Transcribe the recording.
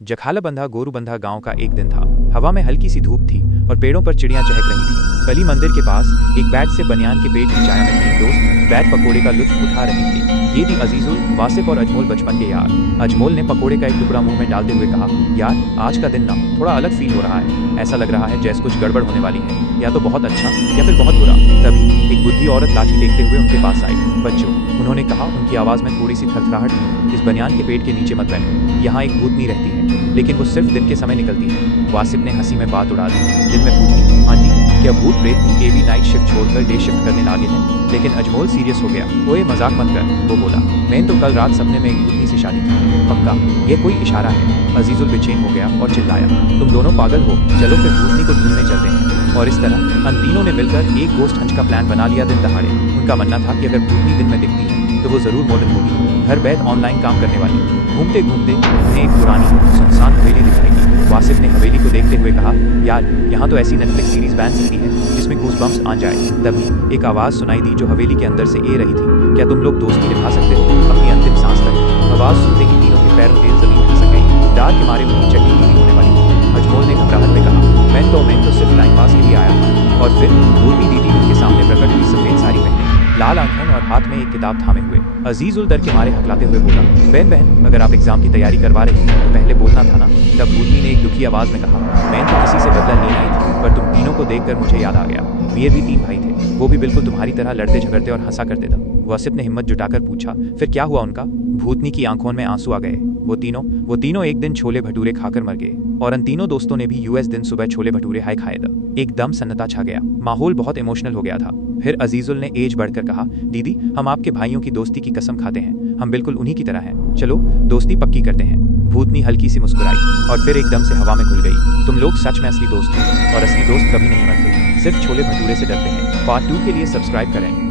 जखालाबंधा गोरूबंधा गांव का एक दिन था। हवा में हल्की सी धूप थी और पेड़ों पर चिड़ियां चहक रही थीं। कली मंदिर के पास एक बैट से बनियान के पेट की छाया में 3 दोस्त बैट पकोड़े का लुत्फ उठा रहे थे। ये थी अजीजुल, वासिफ और अजमोल, बचपन के यार। अजमोल ने पकोड़े का एक टुकड़ा मुंह में डालते हुए कहा, यार आज का दिन ना थोड़ा अलग फील हो रहा है। ऐसा लग रहा है जैसे कुछ गड़बड़ होने वाली है, या तो बहुत अच्छा या फिर बहुत बुरा। तभी एक बुद्धि औरत लाठी टेकते हुए उनके पास आई। बच्चों, उन्होंने कहा, उनकी आवाज़ में थोड़ी सी थरथराहट थी, इस बनियान के पेट के नीचे मत बैठो। यहाँ एक भूतनी रहती है, लेकिन वो सिर्फ दिन के समय निकलती है। वासिफ ने हंसी में बात उड़ा दी। दिन में पूछी, आंटी क्या भूत प्रेत केवी नाइट शिफ्ट छोड़कर डे शिफ्ट करने लगे हैं? लेकिन अजमोल सीरियस हो गया। ओए मजाक मत कर, वो बोला। मैंने तो कल रात सपने में एक भूतनी से शादी की। पक्का ये कोई इशारा है? अजीजुल बेचैन हो गया और चिल्लाया, तुम दोनों पागल हो, चलो फिर भूतनी को ढूंढने चलते हैं। और इस तरह उन तीनों ने मिलकर एक गोस्ट हंच का प्लान बना लिया दिन दहाड़े। उनका मानना था कि अगर भूतनी दिन में दिखती है तो वो जरूर मॉडर्न होगी, घर बैठ ऑनलाइन काम करने वाली। घूमते घूमते उन्हें एक पुरानी सुनसान हवेली दिखाई। वासिफ ने हवेली को देखते हुए कहा, यार यहाँ तो ऐसी नेटफ्लिक्स सीरीज बन सकती है जिसमें गूज़बम्प्स आ जाए। तभी एक आवाज़ सुनाई दी जो हवेली के अंदर से ए रही थी, क्या तुम लोग दोस्ती निभा सकते हो अपनी अंतिम सांस तक? आवाज़ सुनते ही तीनों के पैरों तेल जमीन खिसक गई। डर के मारे उनकी चटनी गीली होने वाली थी। अजमोल ने घबराहट में कहा, मैं तो सिर्फ टाइम पास के लिए आया था। और फिर भूतनी दीदी उनके सामने प्रकट हुई, सफ़ेद साड़ी पहने, लाल आंखें और हाथ में एक किताब थामे हुए। अजीजुल डर के मारे हकलाते हुए बोला, बहन अगर आप एग्जाम की तैयारी करवा रही हैं तो पहले बोलना था ना। तब भूतनी ने एक दुखी आवाज़ में कहा, मैं तो किसी से बदला नहीं आई थी, पर तुम तीनों को देखकर मुझे याद आ गया। वीर भी 3 भाई थे, वो भी बिल्कुल तुम्हारी तरह लड़ते झगड़ते और हंसा करते थे। वासिफ ने हिम्मत जुटाकर पूछा, फिर क्या हुआ उनका? भूतनी की आंखों में आंसू आ गए। वो तीनों एक दिन छोले भटूरे खाकर मर गए, और उन तीनों दोस्तों ने भी यूएस दिन सुबह छोले भटूरे हाय खाए थे। एकदम सन्नाटा छा गया, माहौल बहुत इमोशनल हो गया था। फिर अजीजुल ने एज बढ़कर कहा, दीदी हम आपके भाइयों की दोस्ती की कसम खाते हैं, हम बिल्कुल उन्हीं की तरह हैं, चलो दोस्ती पक्की करते हैं। भूतनी हल्की सी मुस्कुराई और फिर एकदम से हवा में घुल गई। तुम लोग सच में असली दोस्त हो, और असली दोस्त कभी नहीं मरते, सिर्फ छोले भटूरे से डरते हैं। पार्ट 2 के लिए सब्सक्राइब करें।